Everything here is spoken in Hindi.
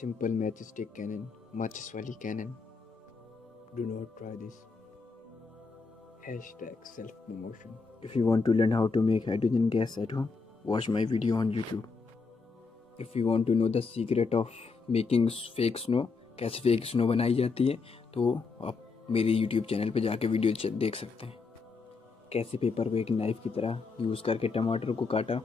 simple matchstick cannon, matches वाली cannon. Do not try this. Hashtag self-promotion. If you want to learn how to make hydrogen gas at home, watch my video on YouTube. If you want to know the secret of making fake snow, कैसे फेक स्नो बनाई जाती है, तो आप मेरे YouTube चैनल पे जाके वीडियो देख सकते हैं. कैसे पेपर को एक नाइफ की तरह यूज़ करके टमाटर को काटा